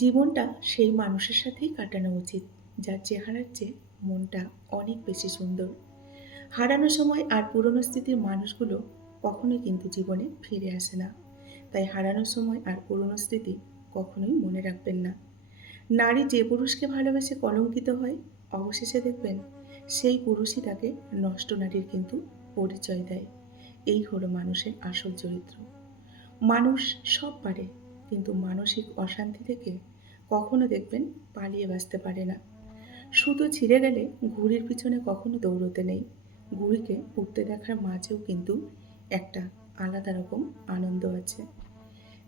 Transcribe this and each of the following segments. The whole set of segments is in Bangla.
জীবনটা সেই মানুষের সাথেই কাটানো উচিত যার চেহারার চেয়ে মনটা অনেক বেশি সুন্দর। হারানোর সময় আর পুরনো স্মৃতির মানুষগুলো কখনোই কিন্তু জীবনে ফিরে আসে না। তাই হারানোর সময় আর পুরনো স্মৃতি কখনোই মনে রাখবেন না। নারী যে পুরুষকে ভালোবেসে কলঙ্কিত হয়, অবশেষে দেখবেন সেই পুরুষই তাকে নষ্ট নারীর কিন্তু পরিচয় দেয়। এই হলো মানুষের আসল চরিত্র। মানুষ সব পারে, কিন্তু মানসিক অশান্তি থেকে কখনো দেখবেন পালিয়ে বাঁচতে পারে না। সুতো ছিঁড়ে গেলে ঘুড়ির পিছনে কখনো দৌড়তে নেই। ঘুড়িকে উড়তে দেখার মাঝেও কিন্তু একটা আলাদা রকম আনন্দ আছে।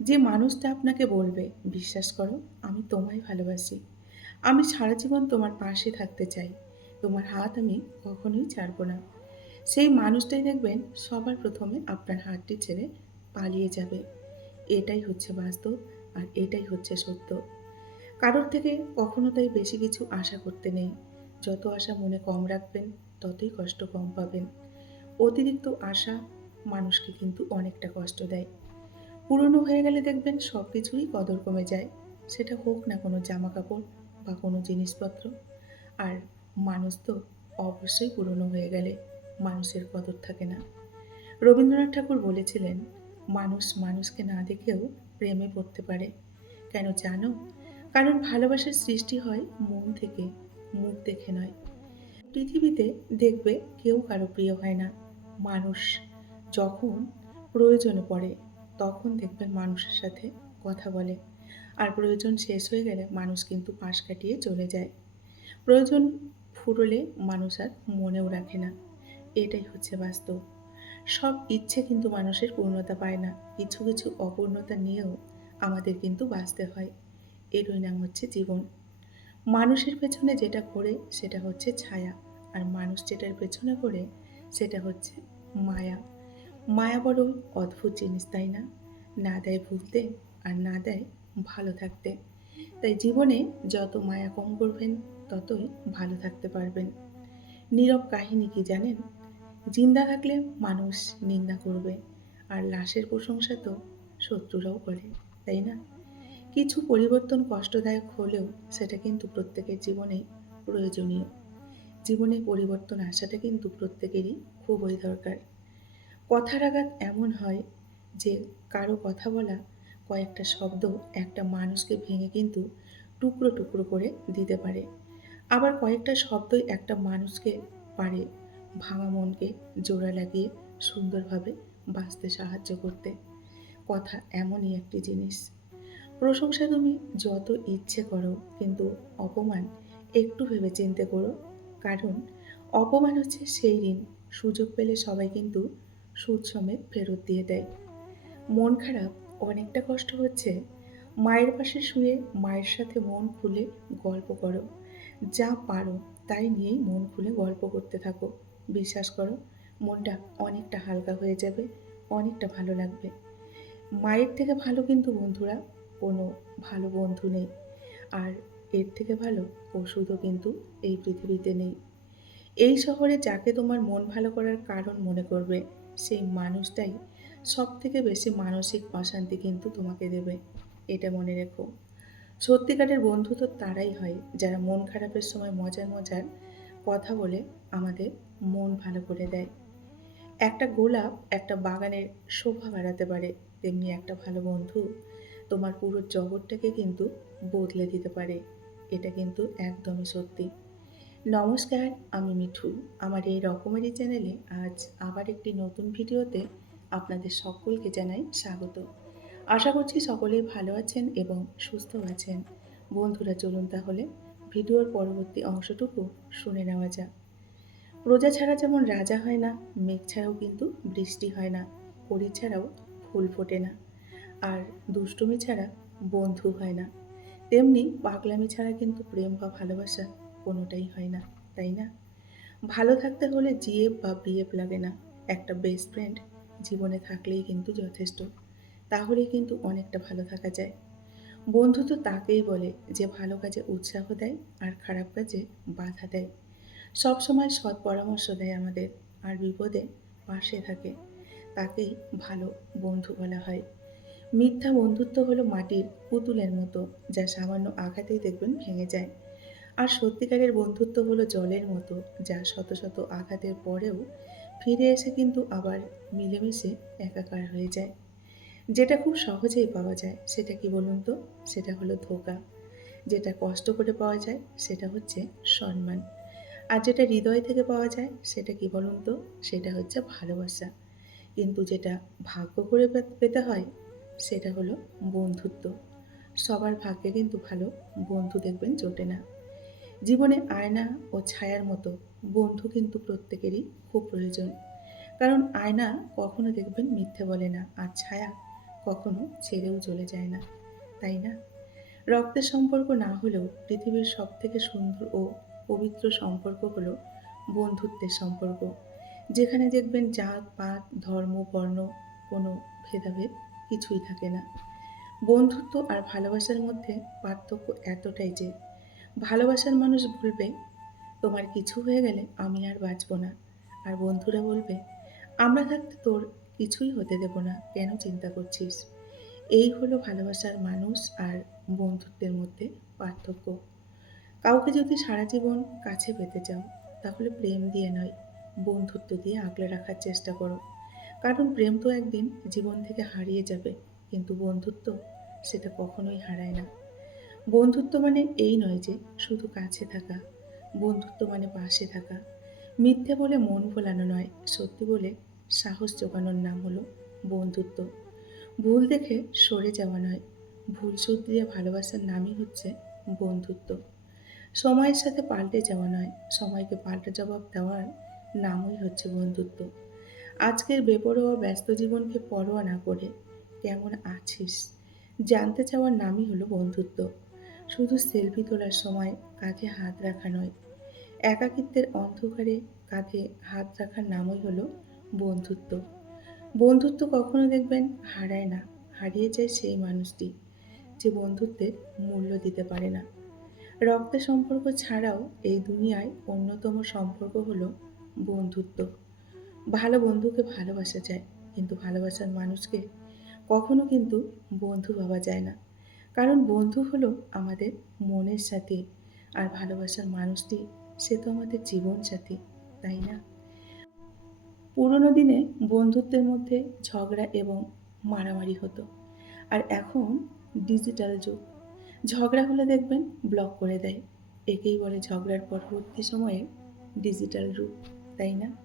যে মানুষটা আপনাকে বলবে, বিশ্বাস করো, আমি তোমায় ভালোবাসি, আমি সারা জীবন তোমার পাশে থাকতে চাই, তোমার হাত আমি কখনোই ছাড়বো না, সেই মানুষটাই দেখবেন সবার প্রথমে আপনার হাতটি ছেড়ে পালিয়ে যাবে। এটাই হচ্ছে বাস্তব, আর এটাই হচ্ছে সত্য। কারোর থেকে কখনো তাই বেশি কিছু আশা করতে নেই। যত আশা মনে কম রাখবেন, ততই কষ্ট কম পাবেন। অতিরিক্ত আশা মানুষকে কিন্তু অনেকটা কষ্ট দেয়। পুরনো হয়ে গেলে দেখবেন সব কিছুরই কদর কমে যায়। সেটা হোক না কোনো জামা কাপড় বা কোনো জিনিসপত্র। আর মানুষ তো অবশ্যই পুরনো হয়ে গেলে মানুষের কদর থাকে না। রবীন্দ্রনাথ ঠাকুর বলেছিলেন, মানুষ মানুষকে না দেখেও প্রেমে পড়তে পারে। কেন জানো? কারণ ভালোবাসার সৃষ্টি হয় মন থেকে, মুখ দেখে নয়। পৃথিবীতে দেখবে কেউ কারো প্রিয় হয় না। মানুষ যখন প্রয়োজনে পড়ে, তখন দেখবেন মানুষের সাথে কথা বলে। আর প্রয়োজন শেষ হয়ে গেলে মানুষ কিন্তু পাশ কাটিয়ে চলে যায়। প্রয়োজন ফুরোলে মানুষ আর মনেও রাখে না। এটাই হচ্ছে বাস্তব। সব ইচ্ছে কিন্তু মানুষের পূর্ণতা পায় না। কিছু কিছু অপূর্ণতা নিয়েও আমাদের কিন্তু বাঁচতে হয়। এরই নাম হচ্ছে জীবন। মানুষের পেছনে যেটা ঘোরে সেটা হচ্ছে ছায়া, আর মানুষ যেটার পেছনে ঘোরে সেটা হচ্ছে মায়া। মায়া বড় অদ্ভুত জিনিস, তাই না? না দেয় ভুলতে, আর না দেয় ভালো থাকতে। তাই জীবনে যত মায়া কম করবেন, ততই ভালো থাকতে পারবেন। নীরব কাহিনী কি জানেন? জিন্দা থাকলে মানুষ নিন্দা করবে, আর লাশের প্রশংসা তো শত্রুরাও করে, তাই না? কিছু পরিবর্তন কষ্টদায়ক হলেও সেটা কিন্তু প্রত্যেকের জীবনেই প্রয়োজনীয়। জীবনে পরিবর্তন আসাটা কিন্তু প্রত্যেকেরই খুবই দরকার। কথার আঘাত এমন হয় যে কারো কথা বলা কয়েকটা শব্দ একটা মানুষকে ভেঙে কিন্তু টুকরো টুকরো করে দিতে পারে। আবার কয়েকটা শব্দই একটা মানুষকে পারে ভাঙা মনকে জোড়া লাগিয়ে সুন্দরভাবে বাঁচতে সাহায্য করতে। কথা এমনই একটি জিনিস। প্রশংসা তুমি যত ইচ্ছে করো, কিন্তু অপমান একটু ভেবেচিন্তে করো। কারণ অপমান হচ্ছে সেই ঋণ, সুযোগ পেলে সবাই কিন্তু সুদ সমেত ফেরত দিয়ে দেয়। মন খারাপ, অনেকটা কষ্ট হচ্ছে, মায়ের পাশে শুয়ে মায়ের সাথে মন খুলে গল্প করো। যা পারো তাই নিয়েই মন খুলে গল্প করতে থাকো। বিশ্বাস করো, মনটা অনেকটা হালকা হয়ে যাবে, অনেকটা ভালো লাগবে। মায়ের থেকে ভালো কিন্তু বন্ধুরা কোনো ভালো বন্ধু নেই। আর এর থেকে ভালো ওষুধও কিন্তু এই পৃথিবীতে নেই। এই শহরে যাকে তোমার মন ভালো করার কারণ মনে করবে, সেই মানুষটাই সবথেকে বেশি মানসিক অশান্তি কিন্তু তোমাকে দেবে। এটা মনে রেখো। সত্যিকারের বন্ধু তো তারাই হয় যারা মন খারাপের সময় মজার মজার কথা বলে আমাদের মন ভালো করে দেয়। একটা গোলাপ একটা বাগানের শোভা বাড়াতে পারে, তেমনি একটা ভালো বন্ধু তোমার পুরো জগৎটাকে কিন্তু বদলে দিতে পারে। এটা কিন্তু একদমই সত্যি। নমস্কার, আমি মিঠু। আমার এই রকমারি চ্যানেলে আজ আবার একটি নতুন ভিডিওতে আপনাদের সকলকে জানাই স্বাগত। আশা করছি সকলেই ভালো আছেন এবং সুস্থ আছেন। বন্ধুরা, চলুন তাহলে ভিডিওর পরবর্তী অংশটুকু শুনে নেওয়া যাক। প্রজা ছাড়া যেমন রাজা হয় না, মেঘ ছাড়াও কিন্তু বৃষ্টি হয় না, কড়ি ছাড়াও ফুল ফোটে না, আর দুষ্টুমি ছাড়া বন্ধু হয় না, তেমনি পাগলামি ছাড়া কিন্তু প্রেম বা ভালোবাসা কোনোটাই হয় না, তাই না? ভালো থাকতে হলে জিএফ বা বিএফ লাগে না। একটা বেস্ট ফ্রেন্ড জীবনে থাকলেই কিন্তু যথেষ্ট। তাহলেই কিন্তু অনেকটা ভালো থাকা যায়। বন্ধু তো তাকেই বলে যে ভালো কাজে উৎসাহ দেয় আর খারাপ কাজে বাধা দেয়। সবসময় সৎ পরামর্শ দেয় আমাদের, আর বিপদে পাশে থাকে। তাকেই ভালো বন্ধু বলা হয়। মিথ্যা বন্ধুত্ব হলো মাটির পুতুলের মতো, যা সামান্য আঘাতেই দেখবেন ভেঙে যায়। আর সত্যিকারের বন্ধুত্ব হলো জলের মতো, যা শত শত আঘাতের পরেও ফিরে এসে কিন্তু আবার মিলেমিশে একাকার হয়ে যায়। যেটা খুব সহজেই পাওয়া যায় সেটা কি বলুন তো? সেটা হলো ধোঁকা। যেটা কষ্ট করে পাওয়া যায় সেটা হচ্ছে সম্মান। আর যেটা হৃদয় থেকে পাওয়া যায় সেটা কি বলুন তো? সেটা হচ্ছে ভালোবাসা। কিন্তু যেটা ভাগ্য করে পেতে হয় সেটা হলো বন্ধুত্ব। সবার ভাগ্যে কিন্তু ভালো বন্ধু দেখবেন জোটে না। জীবনে আয়না ও ছায়ার মতো বন্ধু কিন্তু প্রত্যেকেরই খুব প্রয়োজন। কারণ আয়না কখনো দেখবেন মিথ্যে বলে না, আর ছায়া কখনো ছেড়েও চলে যায় না, তাই না? রক্তের সম্পর্ক না হলেও পৃথিবীর সবথেকে সুন্দর ও পবিত্র সম্পর্ক হলো বন্ধুত্বের সম্পর্ক। যেখানে দেখবেন জাত, পাত, ধর্ম, বর্ণ কোনো ভেদাভেদ কিছুই থাকে না। বন্ধুত্ব আর ভালোবাসার মধ্যে পার্থক্য এতটাই যে ভালোবাসার মানুষ বলবে, "তোমার কিছু হয়ে গেলে আমি আর বাঁচব না।" আর বন্ধুরা বলবে, "আমরা থাকতে তোর কিছুই হতে দেব না। কেন চিন্তা করছিস?" এই হলো ভালোবাসার মানুষ আর বন্ধুত্বের মধ্যে পার্থক্য। কাউকে যদি সারা জীবন কাছে পেতে চাও, তাহলে প্রেম দিয়ে নয়, বন্ধুত্ব দিয়ে আগলে রাখার চেষ্টা করো। কারণ প্রেম তো একদিন জীবন থেকে হারিয়ে যাবে, কিন্তু বন্ধুত্ব সেটা কখনোই হারায় না। বন্ধুত্ব মানে এই নয় যে শুধু কাছে থাকা। বন্ধুত্ব মানে পাশে থাকা। মিথ্যে বলে মন ভোলানো নয়, সত্যি বলে সাহস জোগানোর নাম হলো বন্ধুত্ব। ভুল দেখে সরে যাওয়া নয়, ভুল শুধরিয়ে ভালোবাসার নামই হচ্ছে বন্ধুত্ব। সময়ের সাথে পাল্টে যাওয়া নয়, সময়কে পাল্টা জবাব দেওয়ার নামই হচ্ছে বন্ধুত্ব। আজকের বেপরোয়া ব্যস্ত জীবনকে পরোয়া না করে কেমন আছিস জানতে চাওয়ার নামই হলো বন্ধুত্ব। শুধু সেলফি তোলার সময় কাঁধে হাত রাখা নয়, একাকিত্বের অন্ধকারে কাঁধে হাত রাখার নামই হলো বন্ধুত্ব। বন্ধুত্ব কখনো দেখবেন হারায় না, হারিয়ে যায় সেই মানুষটি যে বন্ধুত্বের মূল্য দিতে পারে না। রক্তের সম্পর্ক ছাড়াও এই দুনিয়ায় অন্যতম সম্পর্ক হলো বন্ধুত্ব। ভালো বন্ধুকে ভালোবাসা যায়, কিন্তু ভালোবাসার মানুষকে কখনো কিন্তু বন্ধু ভাবা যায় না। কারণ বন্ধু হলো আমাদের মনের সাথী, আর ভালোবাসার মানুষটি সে তো আমাদের জীবন সাথী, তাই না? পুরোনো দিনে বন্ধুত্বের মধ্যে ঝগড়া এবং মারামারি হতো। আর এখন ডিজিটাল যুগ। ঝগড়া হলে দেখবেন ব্লক করে দেয়। একেই বলে ঝগড়ার পরবর্তী সময়ে ডিজিটাল রূপ, তাই না?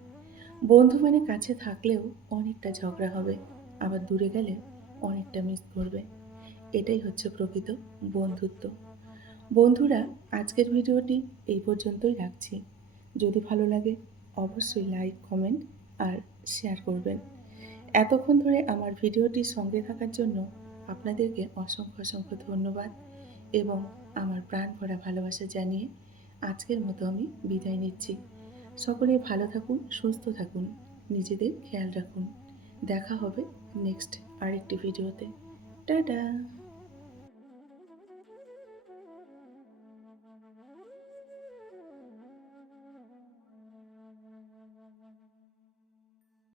বন্ধু মানে কাছে থাকলেও অনেকটা ঝগড়া হবে, আবার দূরে গেলে অনেকটা মিস করবে। এটাই হচ্ছে প্রকৃত বন্ধুত্ব। বন্ধুরা, আজকের ভিডিওটি এই পর্যন্তই রাখছি। যদি ভালো লাগে অবশ্যই লাইক, কমেন্ট আর শেয়ার করবেন। এতক্ষণ ধরে আমার ভিডিওটির সঙ্গে থাকার জন্য আপনাদেরকে অসংখ্য অসংখ্য ধন্যবাদ এবং আমার প্রাণ ভরা ভালোবাসা জানিয়ে আজকের মতো আমি বিদায় নিচ্ছি। সকলে ভালো থাকুন, সুস্থ থাকুন, নিজেদের খেয়াল রাখুন। দেখা হবে নেক্সট আরেকটি ভিডিওতে। টাটা!